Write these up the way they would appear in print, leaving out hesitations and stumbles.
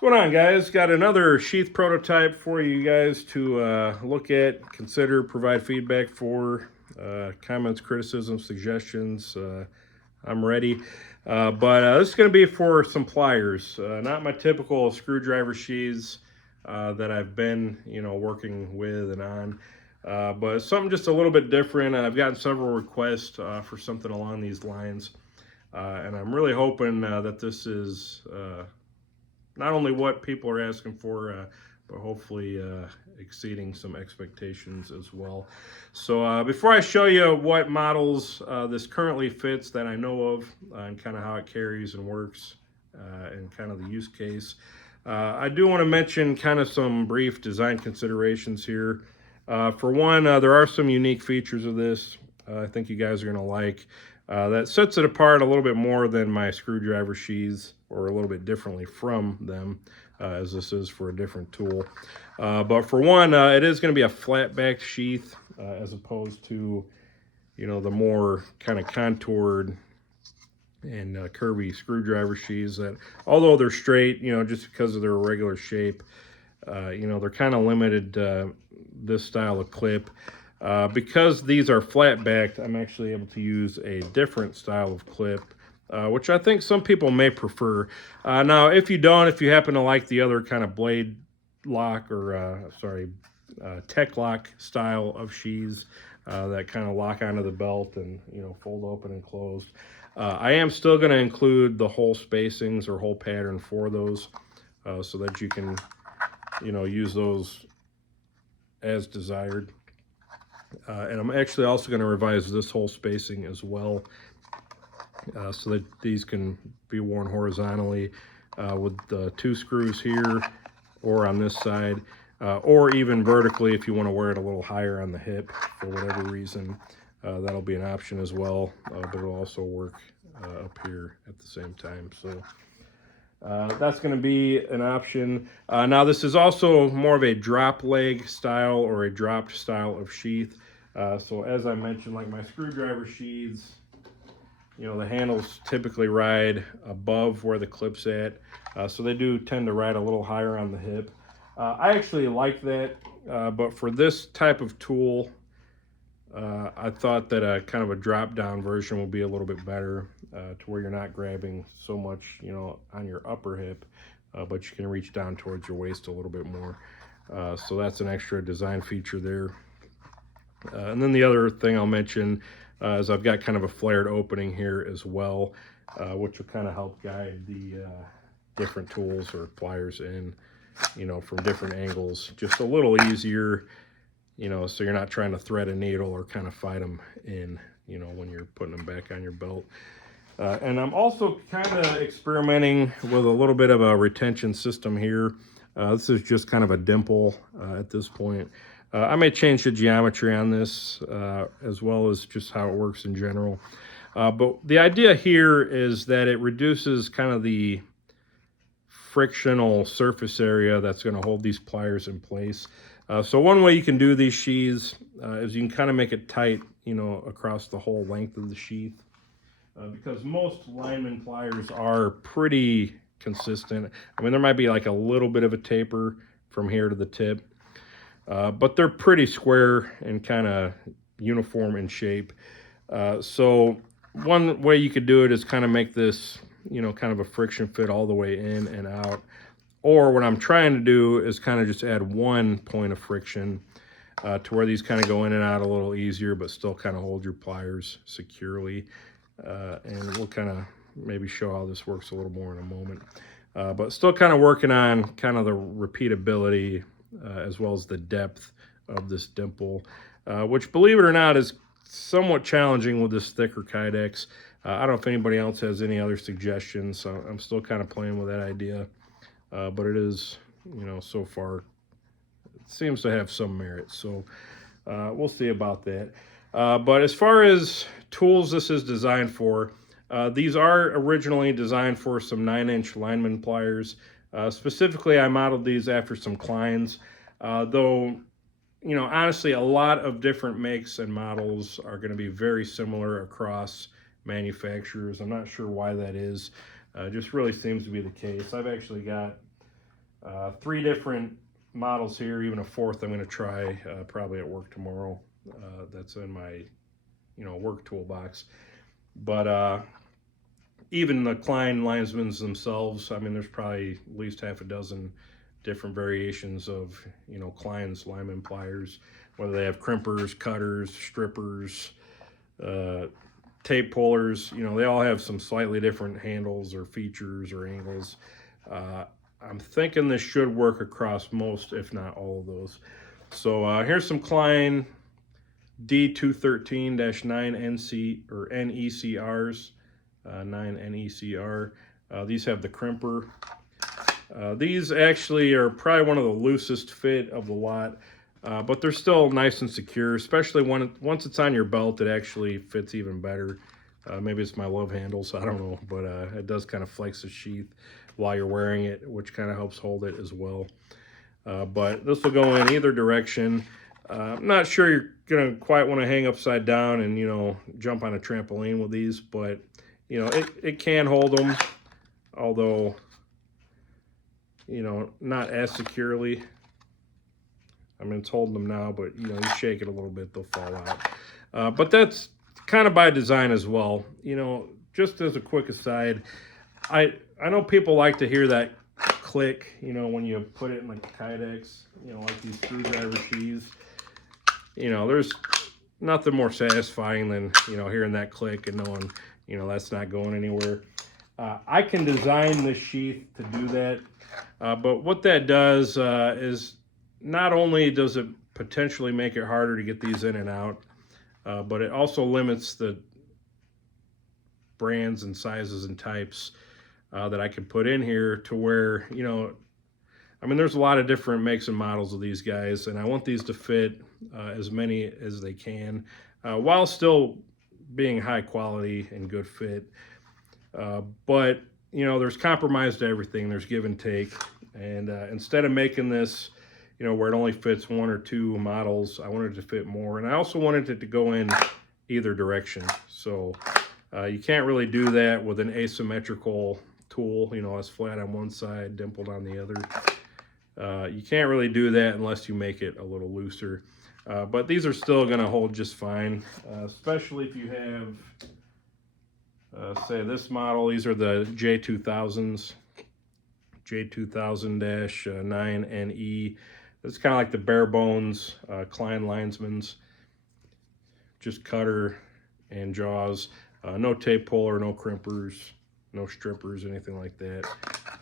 What's going on, guys? Got another sheath prototype for you guys to look at, consider, provide feedback for, comments, criticisms, suggestions. I'm ready. But this is going to be for some pliers, not my typical screwdriver sheaths that I've been, working with and on. But something just a little bit different. I've gotten several requests for something along these lines. And I'm really hoping that this is not only what people are asking for, but hopefully exceeding some expectations as well. So before I show you what models this currently fits that I know of and kind of how it carries and works and kind of the use case, I do want to mention kind of some brief design considerations here. For one, there are some unique features of this I think you guys are going to like. That sets it apart a little bit more than my screwdriver sheaths, or a little bit differently from them, as this is for a different tool. But for one, it is going to be a flat backed sheath as opposed to, the more kind of contoured and curvy screwdriver sheaths that, although they're straight, just because of their irregular shape, they're kind of limited this style of clip. Because these are flat backed, I'm actually able to use a different style of clip, which I think some people may prefer. Now, if you don't, if you happen to like the other kind of blade lock or, tech lock style of sheaths that kind of lock onto the belt and, fold open and closed, I am still going to include the hole spacings or hole pattern for those so that you can, use those as desired. And I'm actually also going to revise this hole spacing as well so that these can be worn horizontally with the 2 screws here or on this side, or even vertically if you want to wear it a little higher on the hip for whatever reason. That'll be an option as well, but it'll also work up here at the same time. So that's going to be an option. Now, this is also more of a drop leg style or a dropped style of sheath. So as I mentioned, like my screwdriver sheaths, the handles typically ride above where the clip's at. So they do tend to ride a little higher on the hip. I actually like that, but for this type of tool, I thought that a kind of a drop down version would be a little bit better to where you're not grabbing so much, on your upper hip, but you can reach down towards your waist a little bit more. So that's an extra design feature there. And then the other thing I'll mention is I've got kind of a flared opening here as well, which will kind of help guide the different tools or pliers in, from different angles, just a little easier, so you're not trying to thread a needle or kind of fight them in, when you're putting them back on your belt. And I'm also kind of experimenting with a little bit of a retention system here. This is just kind of a dimple at this point. I may change the geometry on this as well as just how it works in general. But the idea here is that it reduces kind of the frictional surface area that's going to hold these pliers in place. So one way you can do these sheaths is you can kind of make it tight, across the whole length of the sheath. Because most lineman pliers are pretty consistent. I mean, there might be like a little bit of a taper from here to the tip, but they're pretty square and kind of uniform in shape. So one way you could do it is kind of make this, kind of a friction fit all the way in and out. Or what I'm trying to do is kind of just add one point of friction to where these kind of go in and out a little easier, but still kind of hold your pliers securely. And we'll kind of maybe show how this works a little more in a moment. But still kind of working on kind of the repeatability as well as the depth of this dimple, which, believe it or not, is somewhat challenging with this thicker Kydex. I don't know if anybody else has any other suggestions, so I'm still kind of playing with that idea. But it is, so far, it seems to have some merit. So we'll see about that. But as far as tools this is designed for, these are originally designed for some 9-inch lineman pliers. Specifically, I modeled these after some Kleins, though, honestly, a lot of different makes and models are going to be very similar across manufacturers. I'm not sure why that is. Just really seems to be the case. I've actually got 3 different models here, even a 4th I'm going to try probably at work tomorrow. That's in my work toolbox. But even the Klein linesmans themselves, I mean, there's probably at least half a dozen different variations of Klein's lineman pliers, whether they have crimpers, cutters, strippers, tape pullers. They all have some slightly different handles or features or angles. I'm thinking this should work across most, if not all of those. So here's some Klein D213-9 or NECRs, 9 NECR. These have the crimper. These actually are probably one of the loosest fit of the lot, but they're still nice and secure, especially once it's on your belt. It actually fits even better. Maybe it's my love handles, I don't know, but it does kind of flex the sheath while you're wearing it, which kind of helps hold it as well. But this will go in either direction. I'm not sure you're gonna quite want to hang upside down and jump on a trampoline with these, but it can hold them, although not as securely. I mean, it's holding them now, but you shake it a little bit, they'll fall out. But that's kind of by design as well. Just as a quick aside, I know people like to hear that click, when you put it in the Kydex, like these screwdriver keys. There's nothing more satisfying than hearing that click and knowing that's not going anywhere. I can design this sheath to do that, but what that does is not only does it potentially make it harder to get these in and out, but it also limits the brands and sizes and types that I can put in here to where, I mean, there's a lot of different makes and models of these guys, and I want these to fit as many as they can, while still being high quality and good fit. But, there's compromise to everything. There's give and take. And instead of making this, where it only fits 1 or 2 models, I wanted it to fit more. And I also wanted it to go in either direction. So you can't really do that with an asymmetrical tool, that's flat on one side, dimpled on the other. You can't really do that unless you make it a little looser. But these are still going to hold just fine, especially if you have, say, this model. These are the J2000s, J2000-9NE. It's kind of like the bare bones Klein linesmans, just cutter and jaws. No tape puller, no crimpers, no strippers, anything like that.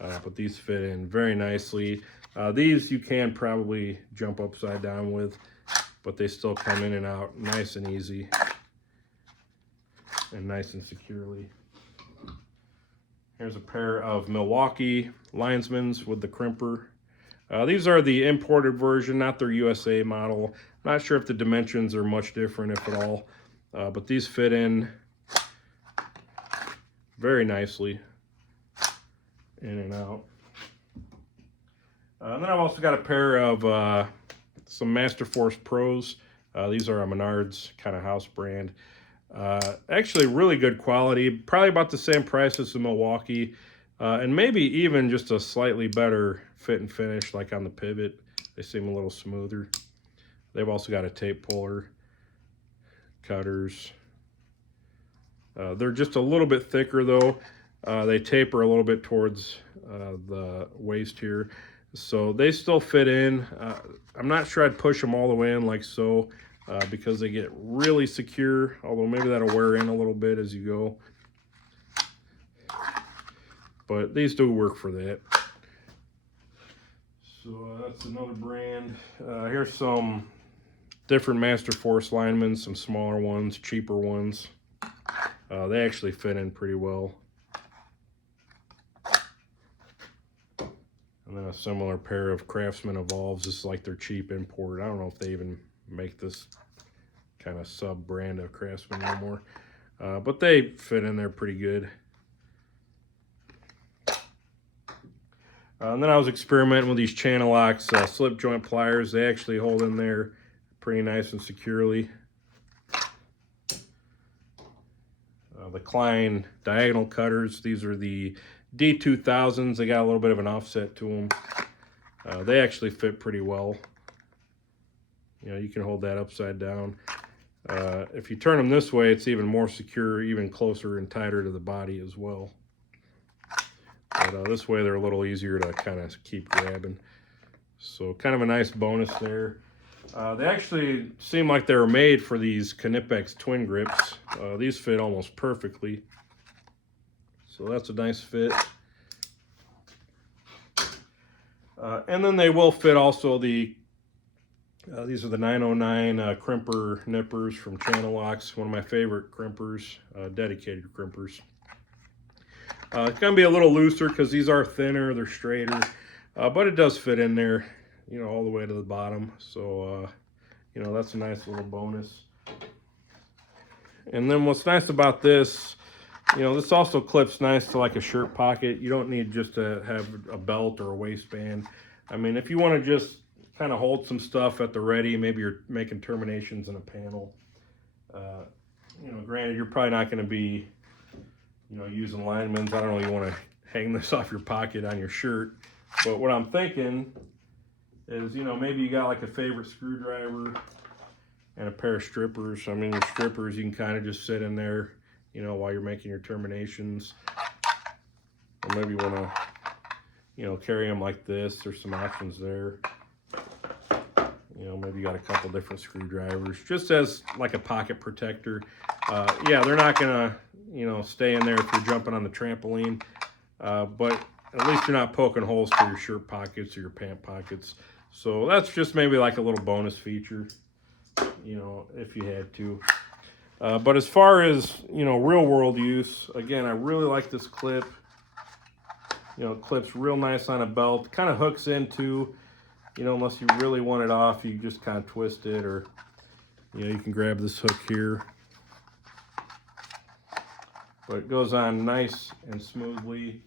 But these fit in very nicely. These you can probably jump upside down with, but they still come in and out nice and easy and nice and securely. Here's a pair of Milwaukee linesmans with the crimper. These are the imported version, not their USA model. I'm not sure if the dimensions are much different, if at all, but these fit in very nicely in and out. And then I've also got a pair of some Master Force Pros. These are a Menards kind of house brand. Actually really good quality, probably about the same price as the Milwaukee, and maybe even just a slightly better fit and finish, like on the pivot. They seem a little smoother. They've also got a tape puller, cutters. They're just a little bit thicker though. They taper a little bit towards the waist here, so they still fit in. I'm not sure I'd push them all the way in like so, because they get really secure, although maybe that'll wear in a little bit as you go. But these do work for that. So that's another brand. Here's some different Master Force linemen, some smaller ones, cheaper ones. They actually fit in pretty well. And then a similar pair of Craftsman Evolves. This is like their cheap import. I don't know if they even make this kind of sub brand of Craftsman anymore, but they fit in there pretty good. And then I was experimenting with these channel locks, slip joint pliers. They actually hold in there pretty nice and securely. The Klein diagonal cutters. These are the D2000s. They got a little bit of an offset to them. They actually fit pretty well. You know, you can hold that upside down. If you turn them this way, it's even more secure, even closer and tighter to the body as well. But this way they're a little easier to kind of keep grabbing. So kind of a nice bonus there. They actually seem like they were made for these Knipex twin grips. These fit almost perfectly. So that's a nice fit. And then they will fit also the, these are the 909 crimper nippers from Channel Locks, one of my favorite crimpers, dedicated crimpers. It's going to be a little looser because these are thinner, they're straighter, but it does fit in there, you know, all the way to the bottom. So, you know, that's a nice little bonus. And then what's nice about this, you know, this also clips nice to like a shirt pocket. You don't need just to have a belt or a waistband. I mean, if you want to just kind of hold some stuff at the ready, maybe you're making terminations in a panel. You know, granted, you're probably not going to be, you know, using linemans. I don't know, you want to hang this off your pocket on your shirt. But what I'm thinking is, you know, maybe you got like a favorite screwdriver and a pair of strippers. I mean, your strippers, you can kind of just sit in there, you know, while you're making your terminations. Or maybe you want to, you know, carry them like this. There's some options there. You know, maybe you got a couple different screwdrivers, just as like a pocket protector. Yeah, they're not gonna, you know, stay in there if you're jumping on the trampoline, but at least you're not poking holes through your shirt pockets or your pant pockets. So that's just maybe like a little bonus feature, you know, if you had to. But as far as, you know, real world use, again, I really like this clip. You know, it clips real nice on a belt, kind of hooks into, you know, unless you really want it off, you just kind of twist it, or, you know, you can grab this hook here. But it goes on nice and smoothly.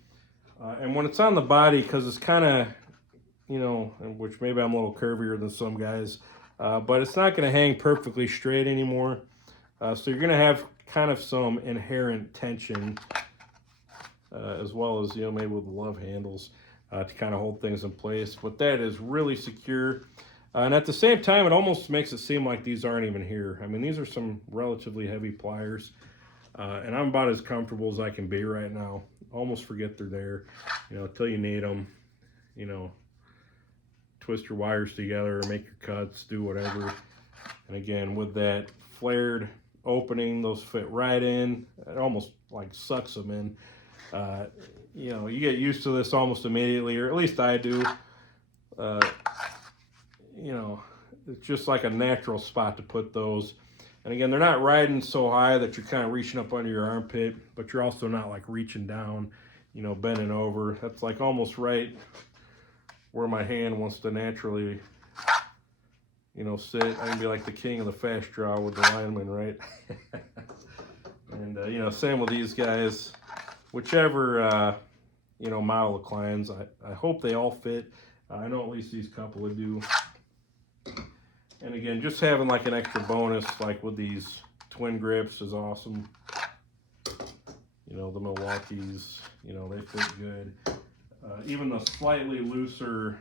And when it's on the body, because it's kind of, you know, which maybe I'm a little curvier than some guys, but it's not going to hang perfectly straight anymore. So you're going to have kind of some inherent tension, as well as, you know, maybe with the love handles to kind of hold things in place. But that is really secure. And at the same time, it almost makes it seem like these aren't even here. I mean, these are some relatively heavy pliers. And I'm about as comfortable as I can be right now. Almost forget they're there, you know, until you need them. You know, twist your wires together, make your cuts, do whatever. And again, with that flared opening, those fit right in. It almost like sucks them in. You know, you get used to this almost immediately, or at least I do. You know, it's just like a natural spot to put those. And again, they're not riding so high that you're kind of reaching up under your armpit, but you're also not like reaching down, you know, bending over. That's like almost right where my hand wants to naturally, you know, sit. I can be like the king of the fast draw with the lineman, right? And, you know, same with these guys. Whichever, you know, model of clients, I hope they all fit. I know at least these couple would do. And again, just having like an extra bonus, like with these twin grips, is awesome. You know, the Milwaukees, you know, they fit good. Even the slightly looser,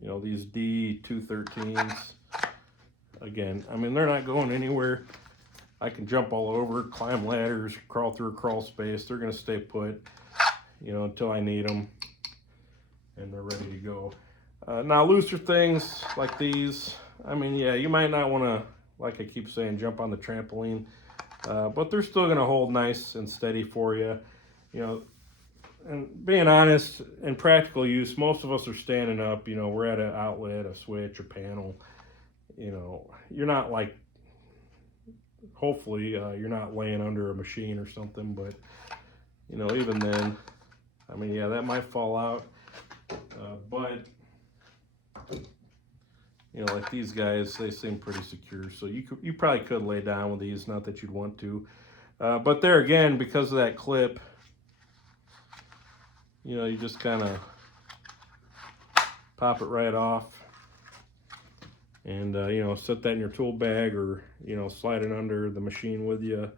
you know, these D213s, again, I mean, they're not going anywhere. I can jump all over, climb ladders, crawl through a crawl space. They're going to stay put, you know, until I need them, and they're ready to go. Now, looser things like these, I mean, yeah, you might not want to, like I keep saying, jump on the trampoline, but they're still going to hold nice and steady for you. You know, and being honest, in practical use, most of us are standing up. You know, we're at an outlet, a switch, a panel. You know, you're not like, hopefully, you're not laying under a machine or something, but, you know, even then, I mean, yeah, that might fall out, but, you know, like these guys, they seem pretty secure, so you probably could lay down with these, not that you'd want to, but there again, because of that clip, you know, you just kind of pop it right off, and, you know, set that in your tool bag, or, you know, slide it under the machine with you.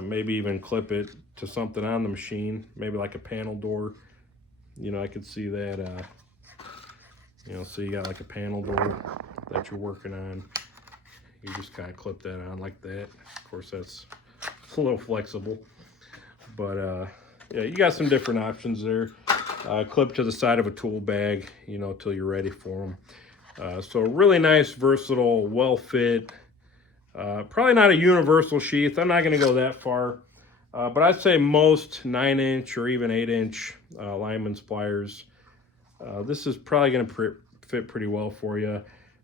Maybe even clip it to something on the machine, maybe like a panel door. You know, I could see that You know, so you got like a panel door that you're working on. You just kind of clip that on like that. Of course, that's a little flexible, but yeah, you got some different options there. Clip to the side of a tool bag, you know, till you're ready for them. So really nice, versatile, well fit. Probably not a universal sheath. I'm not going to go that far, but I'd say most 9-inch or even 8-inch lineman's pliers. This is probably going to fit pretty well for you.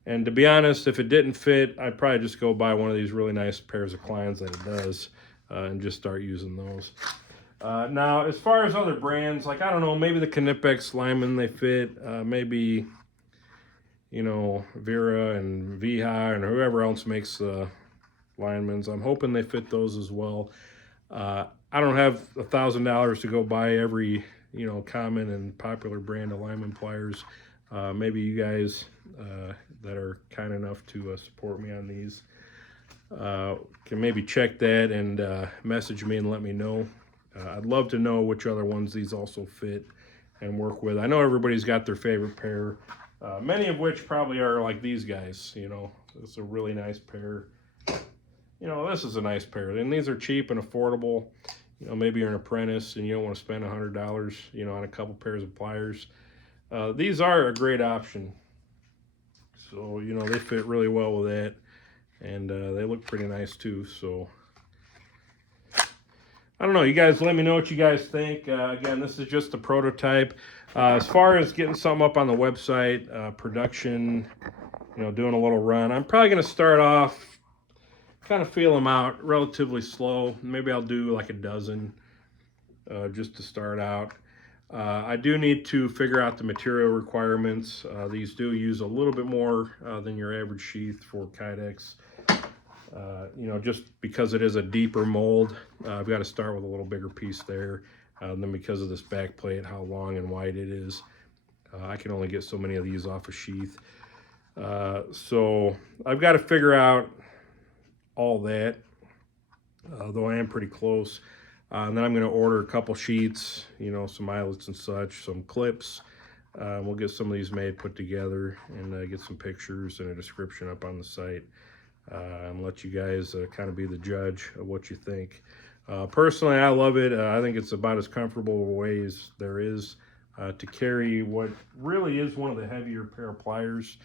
And to be honest, if it didn't fit, I'd probably just go buy one of these really nice pairs of Kleins that it does and just start using those. Now, as far as other brands, like, I don't know, maybe the Knipex lineman, they fit. Maybe, you know, Vera and Viha and whoever else makes linemen's. I'm hoping they fit those as well. I don't have $1,000 to go buy every, you know, common and popular brand of lineman pliers. Maybe you guys that are kind enough to support me on these can maybe check that and message me and let me know. I'd love to know which other ones these also fit and work with. I know everybody's got their favorite pair, many of which probably are like these guys. You know, it's a really nice pair. You know, this is a nice pair, and these are cheap and affordable. You know, maybe you're an apprentice and you don't want to spend $100, you know, on a couple pairs of pliers. These are a great option. So, you know, they fit really well with that, and they look pretty nice too. So, I don't know. You guys let me know what you guys think. Again, this is just a prototype. As far as getting something up on the website, production, you know, doing a little run, I'm probably going to start off, kind of feel them out relatively slow. Maybe I'll do like a dozen just to start out. I do need to figure out the material requirements. These do use a little bit more than your average sheath for Kydex. You know, just because it is a deeper mold, I've got to start with a little bigger piece there. Then because of this back plate, how long and wide it is, I can only get so many of these off a sheath. So I've got to figure out all that, though I am pretty close. And then I'm going to order a couple sheets, you know, some eyelets and such, some clips. We'll get some of these made, put together, and get some pictures and a description up on the site. And let you guys kind of be the judge of what you think. Personally, I love it. I think it's about as comfortable a way as there is to carry what really is one of the heavier pair of pliers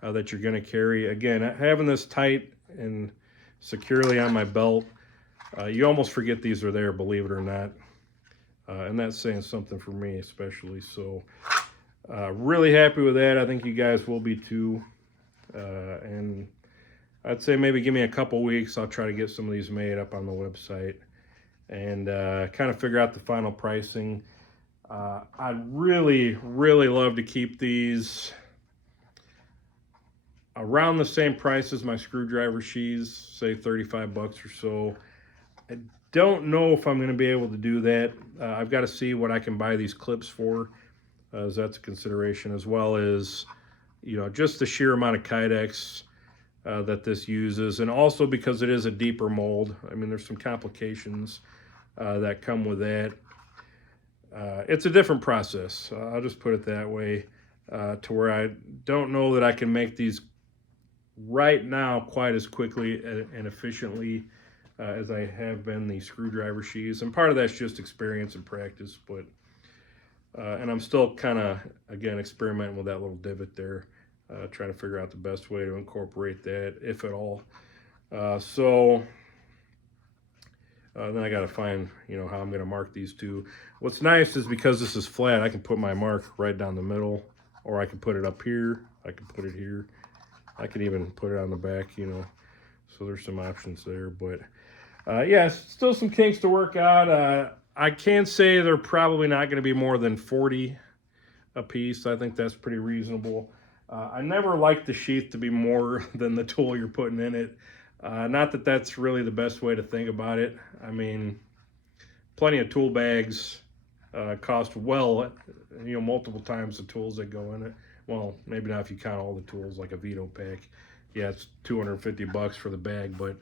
that you're going to carry. Again, having this tight and securely on my belt, you almost forget these are there, believe it or not. And that's saying something for me especially. So really happy with that. I think you guys will be too. And I'd say maybe give me a couple weeks. I'll try to get some of these made up on the website and kind of figure out the final pricing. I'd really, really love to keep these around the same price as my screwdriver sheaths, say 35 bucks or so. I don't know if I'm going to be able to do that. I've got to see what I can buy these clips for, as that's a consideration, as well as, you know, just the sheer amount of Kydex that this uses, and also because it is a deeper mold. I mean, there's some complications that come with that. It's a different process. I'll just put it that way, to where I don't know that I can make these right now quite as quickly and efficiently as I have been the screwdriver sheaths. And part of that's just experience and practice, but and I'm still kind of, again, experimenting with that little divot there, trying to figure out the best way to incorporate that, if at all. So then I got to find, you know, how I'm going to mark these two. What's nice is because this is flat, I can put my mark right down the middle, or I can put it up here, I can put it here, I can even put it on the back, you know. So there's some options there, but yeah, still some kinks to work out. I can say they're probably not going to be more than 40 a piece. I think that's pretty reasonable. I never like the sheath to be more than the tool you're putting in it. Not that that's really the best way to think about it. I mean, plenty of tool bags cost well, you know, multiple times the tools that go in it. Well, maybe not if you count all the tools, like a Vito pack. Yeah, it's 250 bucks for the bag, but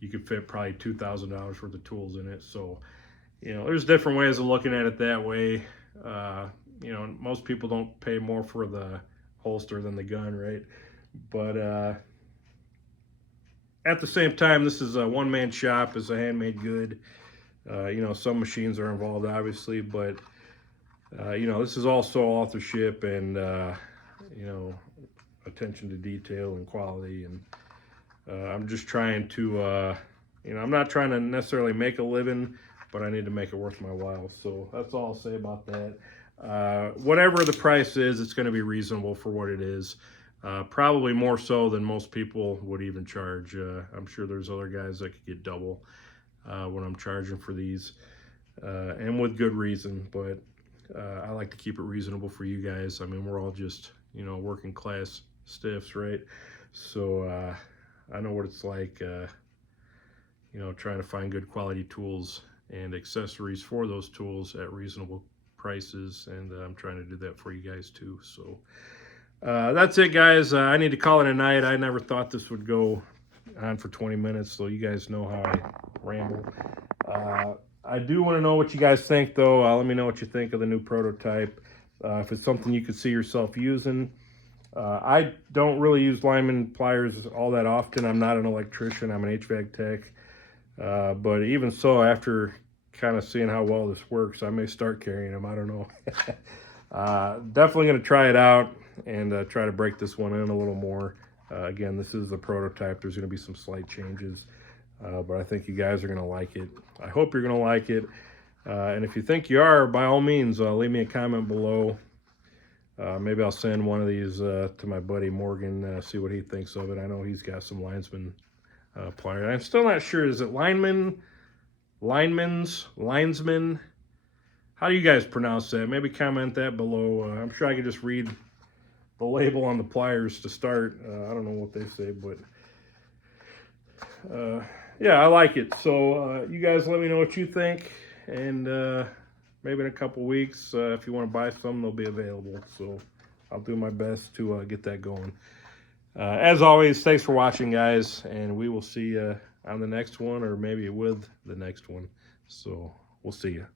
you could fit probably $2,000 worth of tools in it. So, you know, there's different ways of looking at it that way. You know, most people don't pay more for the holster than the gun, right? But at the same time, this is a one-man shop. It's a handmade good. You know, some machines are involved, obviously, but you know, this is also authorship and you know, attention to detail and quality. And I'm just trying to, you know, I'm not trying to necessarily make a living, but I need to make it worth my while. So that's all I'll say about that. Whatever the price is, it's going to be reasonable for what it is. Probably more so than most people would even charge. I'm sure there's other guys that could get double what I'm charging for these, and with good reason. But I like to keep it reasonable for you guys. I mean, we're all just, you know, working class stiffs, right? So I know what it's like, you know, trying to find good quality tools and accessories for those tools at reasonable prices, and I'm trying to do that for you guys too. So that's it, guys. I need to call it a night. I never thought this would go on for 20 minutes, so you guys know how I ramble. I do want to know what you guys think, though. Let me know what you think of the new prototype. If it's something you could see yourself using. I don't really use lineman pliers all that often. I'm not an electrician. I'm an HVAC tech. But even so, after kind of seeing how well this works, I may start carrying them. I don't know. Definitely going to try it out and try to break this one in a little more. Again, this is the prototype. There's going to be some slight changes, but I think you guys are going to like it. I hope you're going to like it. And if you think you are, by all means, leave me a comment below. Maybe I'll send one of these to my buddy Morgan, see what he thinks of it. I know he's got some linesman pliers. I'm still not sure. Is it lineman, linesman? How do you guys pronounce that? Maybe comment that below. I'm sure I could just read the label on the pliers to start. I don't know what they say, but yeah, I like it. So you guys let me know what you think, and maybe in a couple weeks, if you want to buy some, they'll be available. So I'll do my best to get that going. As always, thanks for watching, guys, and we will see you on the next one, or maybe with the next one. So we'll see you.